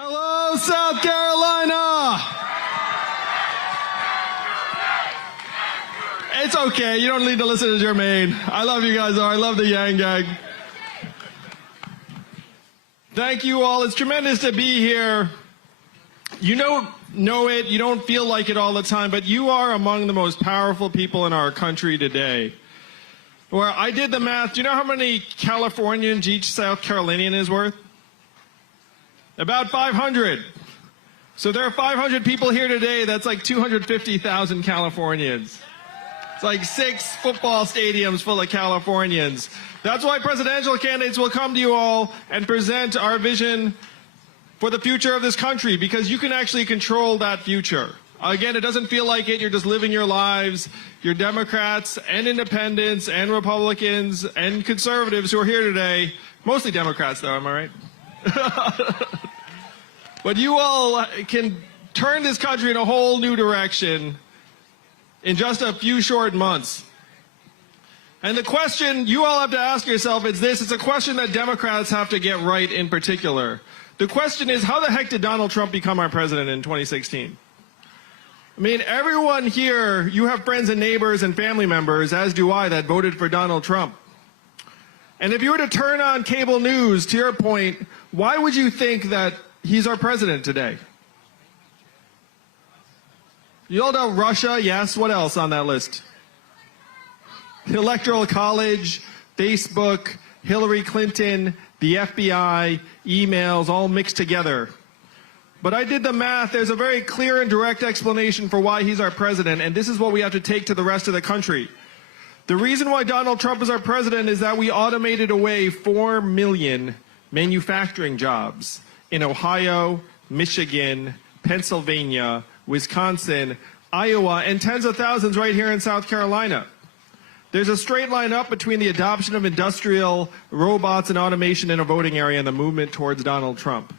Hello, South Carolina! It's okay, you don't need to listen to Jermaine. I love you guys, though. I love the Yang Gang. Thank you all. It's tremendous to be here. You don't know it, you don't feel like it all the time, but you are among the most powerful people in our country today. Where I did the math, do you know how many Californians each South Carolinian is worth? About 500. So there are 500 people here today, that's like 250,000 Californians. It's like 6 football stadiums full of Californians. That's why presidential candidates will come to you all and present our vision for the future of this country, because you can actually control that future. Again, it doesn't feel like it, you're just living your lives. You're Democrats and independents and Republicans and conservatives who are here today. Mostly Democrats though, am I right? But you all can turn this country in a whole new direction in just a few short months. And the question you all have to ask yourself is this. It's a question that Democrats have to get right in particular. The question is, how the heck did Donald Trump become our president in 2016? I mean, everyone here, you have friends and neighbors and family members, as do I, that voted for Donald Trump. And if you were to turn on cable news, to your point, why would you think that he's our president today? You all know Russia, yes. What else on that list? The Electoral College, Facebook, Hillary Clinton, the FBI, emails, all mixed together. But I did the math. There's a very clear and direct explanation for why he's our president, and this is what we have to take to the rest of the country. The reason why Donald Trump is our president is that we automated away 4 million manufacturing jobs in Ohio, Michigan, Pennsylvania, Wisconsin, Iowa, and tens of thousands right here in South Carolina. There's a straight line up between the adoption of industrial robots and automation in a voting area and the movement towards Donald Trump.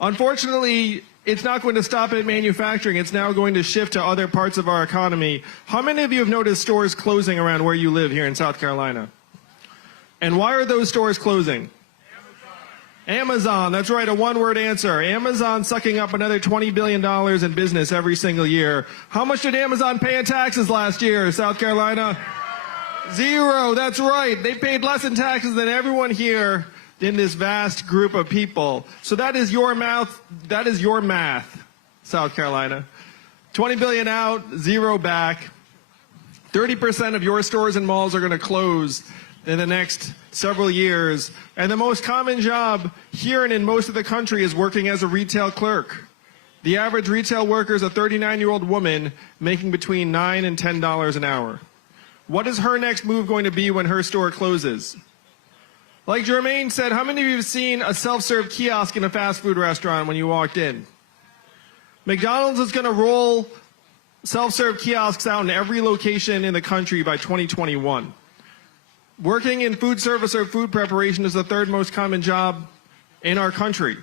Unfortunately, it's not going to stop at manufacturing. It's now going to shift to other parts of our economy. How many of you have noticed stores closing around where you live here in South Carolina? And why are those stores closing? Amazon, that's right, a one-word answer. Amazon sucking up another $20 billion in business every single year. How much did Amazon pay in taxes last year, South Carolina? 0, that's right. They paid less in taxes than everyone here in this vast group of people. So that is your math, South Carolina. 20 billion out, 0 back. 30% of your stores and malls are going to close in the next several years. And the most common job here and in most of the country is working as a retail clerk. The average retail worker is a 39-year-old woman making between $9 and $10 an hour. What is her next move going to be when her store closes? Like Jermaine said, how many of you have seen a self-serve kiosk in a fast food restaurant when you walked in? McDonald's is going to roll self-serve kiosks out in every location in the country by 2021. Working in food service or food preparation is the 3rd most common job in our country.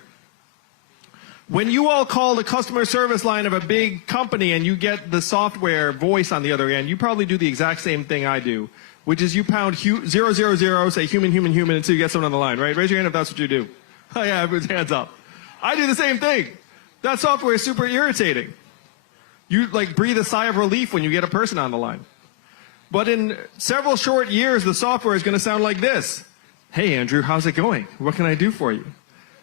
When you all call the customer service line of a big company and you get the software voice on the other end, you probably do the exact same thing I do, which is you pound 000, say human, human, human, until you get someone on the line, right? Raise your hand if that's what you do. Oh yeah, everyone's hands up. I do the same thing. That software is super irritating. You like breathe a sigh of relief when you get a person on the line. But in several short years, the software is going to sound like this. Hey Andrew, how's it going? What can I do for you?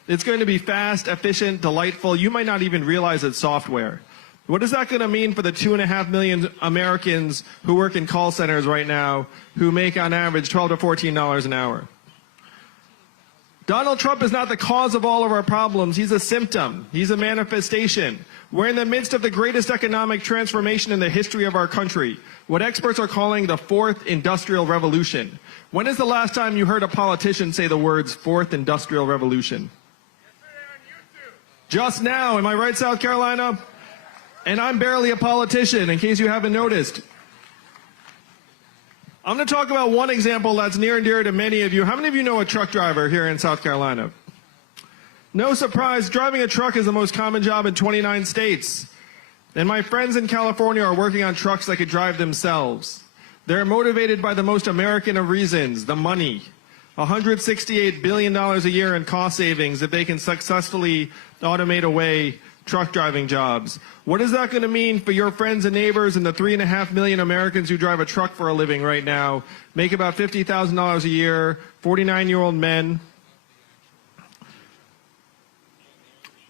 It's going to be fast, efficient, delightful. You might not even realize it's software. What is that going to mean for the 2.5 million Americans who work in call centers right now who make on average $12 to $14 an hour? Donald Trump is not the cause of all of our problems. He's a symptom. He's a manifestation. We're in the midst of the greatest economic transformation in the history of our country, what experts are calling the 4th Industrial Revolution. When is the last time you heard a politician say the words 4th Industrial Revolution? Just now, am I right, South Carolina? And I'm barely a politician, in case you haven't noticed. I'm going to talk about one example that's near and dear to many of you. How many of you know a truck driver here in South Carolina? No surprise, driving a truck is the most common job in 29 states. And my friends in California are working on trucks that could drive themselves. They're motivated by the most American of reasons, the money. $168 billion a year in cost savings if they can successfully automate away truck driving jobs. What is that going to mean for your friends and neighbors and the 3.5 million Americans who drive a truck for a living right now, make about $50,000 a year, 49-year-old men?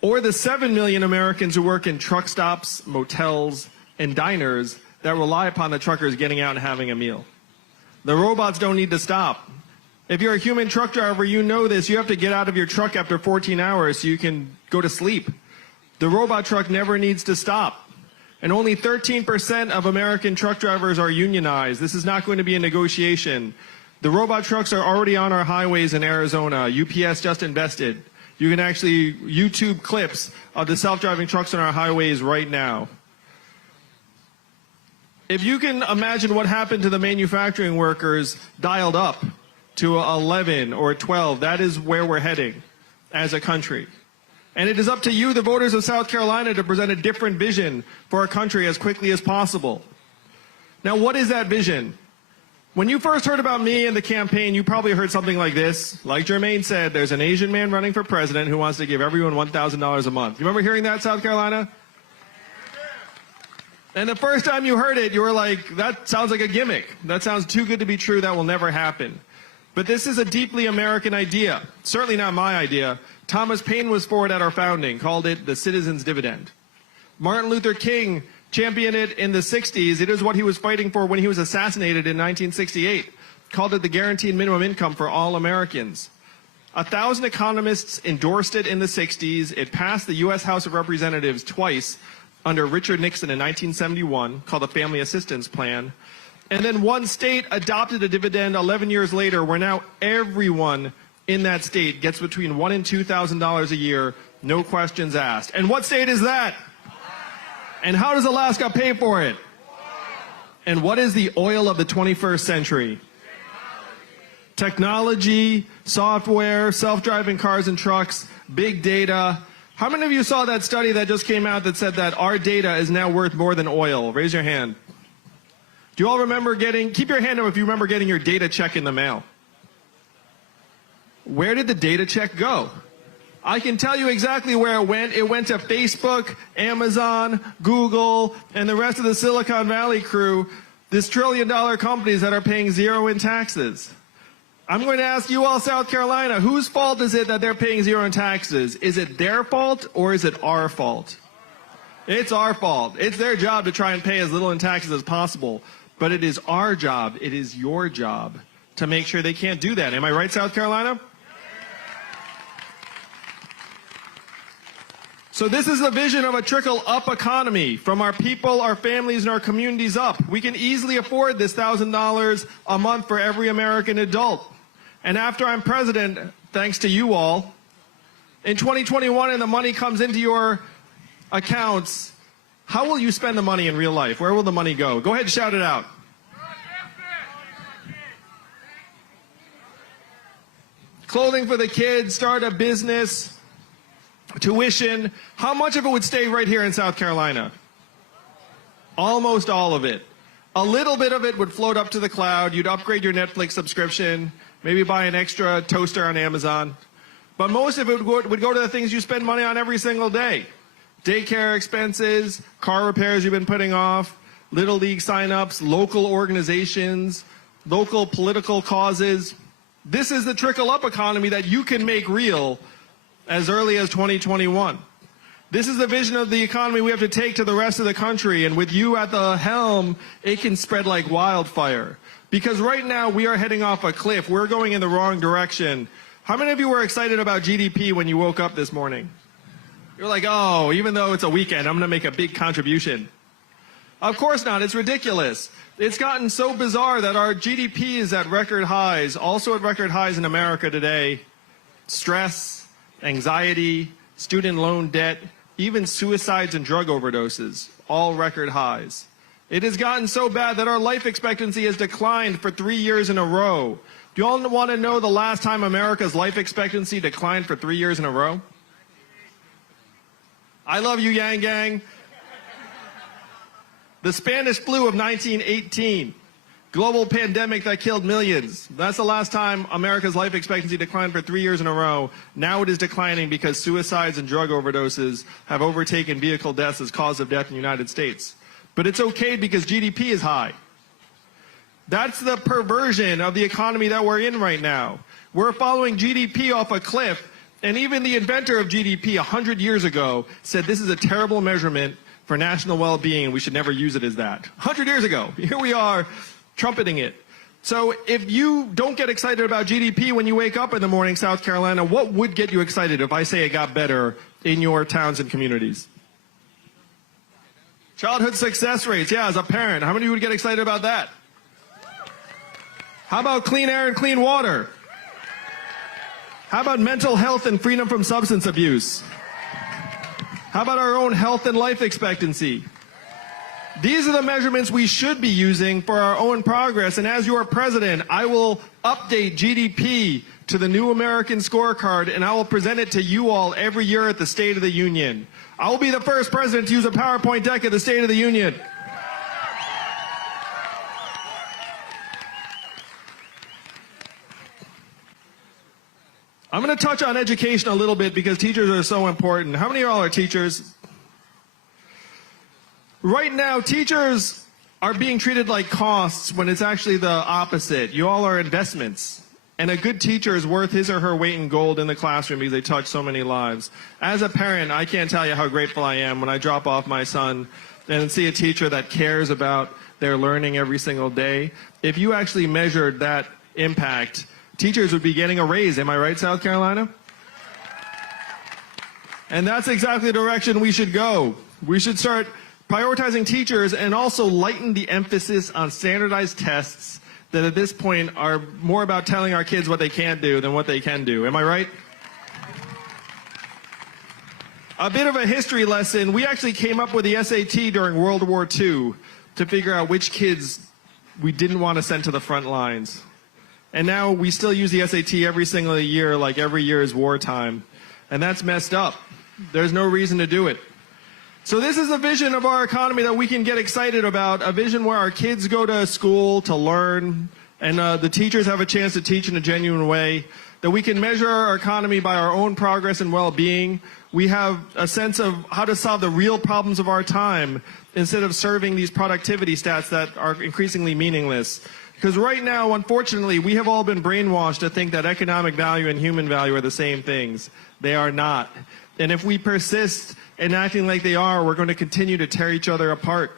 Or the 7 million Americans who work in truck stops, motels, and diners that rely upon the truckers getting out and having a meal. The robots don't need to stop. If you're a human truck driver, you know this. You have to get out of your truck after 14 hours so you can go to sleep. The robot truck never needs to stop. And only 13% of American truck drivers are unionized. This is not going to be a negotiation. The robot trucks are already on our highways in Arizona. UPS just invested. You can actually YouTube clips of the self-driving trucks on our highways right now. If you can imagine what happened to the manufacturing workers dialed up to 11 or 12, that is where we're heading as a country. And it is up to you, the voters of South Carolina, to present a different vision for our country as quickly as possible. Now, what is that vision? When you first heard about me and the campaign, you probably heard something like this. Like Jermaine said, there's an Asian man running for president who wants to give everyone $1,000 a month. You remember hearing that, South Carolina? And the first time you heard it, you were like, that sounds like a gimmick. That sounds too good to be true. That will never happen. But this is a deeply American idea. Certainly not my idea. Thomas Paine was for it at our founding, called it the citizen's dividend. Martin Luther King championed it in the 60s. It is what he was fighting for when he was assassinated in 1968. Called it the guaranteed minimum income for all Americans. 1,000 economists endorsed it in the 60s. It passed the U.S. House of Representatives twice under Richard Nixon in 1971, called the Family Assistance Plan. And then one state adopted a dividend 11 years later, where now everyone in that state gets between $1,000 and $2,000 a year, no questions asked. And what state is that? And how does Alaska pay for it? And what is the oil of the 21st century? Technology, software, self-driving cars and trucks, big data. How many of you saw that study that just came out that said that our data is now worth more than oil? Raise your hand. Do you all remember keep your hand up if you remember getting your data check in the mail. Where did the data check go? I can tell you exactly where it went. It went to Facebook, Amazon, Google, and the rest of the Silicon Valley crew, these trillion-dollar companies that are paying zero in taxes. I'm going to ask you all, South Carolina, whose fault is it that they're paying zero in taxes? Is it their fault or is it our fault? It's our fault. It's their job to try and pay as little in taxes as possible. But it is our job, it is your job to make sure they can't do that. Am I right, South Carolina? So this is the vision of a trickle-up economy from our people, our families, and our communities up. We can easily afford this $1,000 a month for every American adult. And after I'm president, thanks to you all, in 2021 and the money comes into your accounts, how will you spend the money in real life? Where will the money go? Go ahead and shout it out. Clothing for the kids, start a business, tuition. How much of it would stay right here in South Carolina? Almost all of it. A little bit of it would float up to the cloud. You'd upgrade your Netflix subscription, maybe buy an extra toaster on Amazon. But most of it would go to the things you spend money on every single day. Daycare expenses, car repairs you've been putting off, Little League signups, local organizations, local political causes. This is the trickle-up economy that you can make real as early as 2021. This is the vision of the economy we have to take to the rest of the country, and with you at the helm, it can spread like wildfire. Because right now, we are heading off a cliff. We're going in the wrong direction. How many of you were excited about GDP when you woke up this morning? You're like, oh, even though it's a weekend, I'm going to make a big contribution. Of course not. It's ridiculous. It's gotten so bizarre that our GDP is at record highs, also at record highs in America today. Stress, anxiety, student loan debt, even suicides and drug overdoses, all record highs. It has gotten so bad that our life expectancy has declined for 3 years in a row. Do you all want to know the last time America's life expectancy declined for 3 years in a row? I love you, Yang Gang. The Spanish flu of 1918. global pandemic that killed millions. That's the last time America's life expectancy declined for 3 years in a row. Now it is declining because suicides and drug overdoses have overtaken vehicle deaths as cause of death in the United States. But it's okay because GDP is high. That's the perversion of the economy that we're in right now. We're following GDP off a cliff, and even the inventor of GDP 100 years ago said this is a terrible measurement for national well-being, and we should never use it as that. 100 years ago. Here we are, trumpeting it. So if you don't get excited about GDP when you wake up in the morning, South Carolina, what would get you excited if I say it got better in your towns and communities? Childhood success rates. Yeah, as a parent, how many would get excited about that? How about clean air and clean water? How about mental health and freedom from substance abuse? How about our own health and life expectancy? These are the measurements we should be using for our own progress, and as your president, I will update GDP to the new American scorecard, and I will present it to you all every year at the State of the Union. I will be the first president to use a PowerPoint deck at the State of the Union. I'm going to touch on education a little bit because teachers are so important. How many of y'all are teachers? Right now, teachers are being treated like costs when it's actually the opposite. You all are investments. And a good teacher is worth his or her weight in gold in the classroom because they touch so many lives. As a parent, I can't tell you how grateful I am when I drop off my son and see a teacher that cares about their learning every single day. If you actually measured that impact, teachers would be getting a raise. Am I right, South Carolina? And that's exactly the direction we should go. We should start prioritizing teachers and also lighten the emphasis on standardized tests that at this point are more about telling our kids what they can't do than what they can do. Am I right? A bit of a history lesson. We actually came up with the SAT during World War II to figure out which kids we didn't want to send to the front lines. And now we still use the SAT every single year, like every year is wartime. And that's messed up. There's no reason to do it. So this is a vision of our economy that we can get excited about, a vision where our kids go to school to learn, and the teachers have a chance to teach in a genuine way, that we can measure our economy by our own progress and well-being. We have a sense of how to solve the real problems of our time instead of serving these productivity stats that are increasingly meaningless. Because right now, unfortunately, we have all been brainwashed to think that economic value and human value are the same things. They are not. And if we persist in acting like they are, we're going to continue to tear each other apart.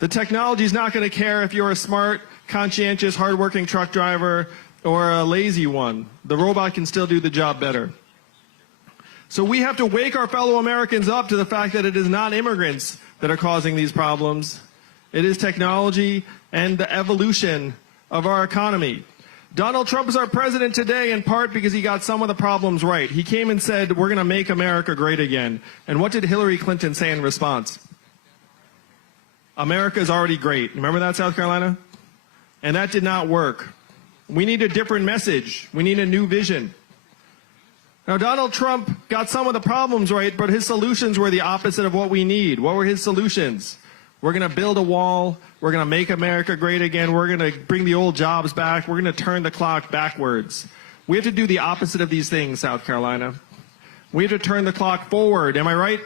The technology is not going to care if you're a smart, conscientious, hardworking truck driver or a lazy one. The robot can still do the job better. So we have to wake our fellow Americans up to the fact that it is not immigrants that are causing these problems. It is technology and the evolution of our economy. Donald Trump is our president today in part because he got some of the problems right. He came and said, we're going to make America great again. And what did Hillary Clinton say in response? America is already great. Remember that, South Carolina? And that did not work. We need a different message. We need a new vision. Now, Donald Trump got some of the problems right, but his solutions were the opposite of what we need. What were his solutions? We're going to build a wall. We're going to make America great again. We're going to bring the old jobs back. We're going to turn the clock backwards. We have to do the opposite of these things, South Carolina. We have to turn the clock forward. Am I right?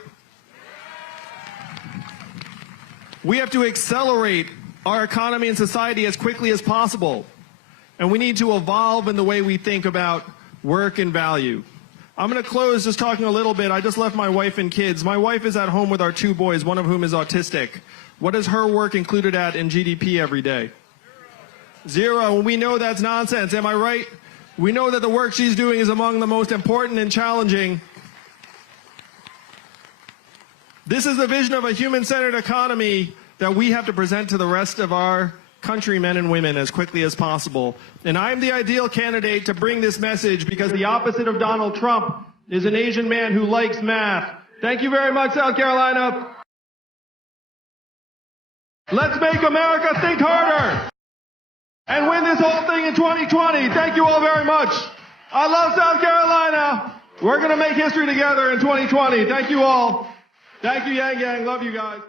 We have to accelerate our economy and society as quickly as possible. And we need to evolve in the way we think about work and value. I'm going to close just talking a little bit. I just left my wife and kids. My wife is at home with our 2 boys, one of whom is autistic. What is her work included at in GDP every day? 0. And we know that's nonsense. Am I right? We know that the work she's doing is among the most important and challenging. This is the vision of a human-centered economy that we have to present to the rest of our countrymen and women as quickly as possible. And I'm the ideal candidate to bring this message because the opposite of Donald Trump is an Asian man who likes math. Thank you very much, South Carolina. Let's make America think harder and win this whole thing in 2020. Thank you all very much. I love South Carolina. We're going to make history together in 2020. Thank you all. Thank you, Yang Yang. Love you guys.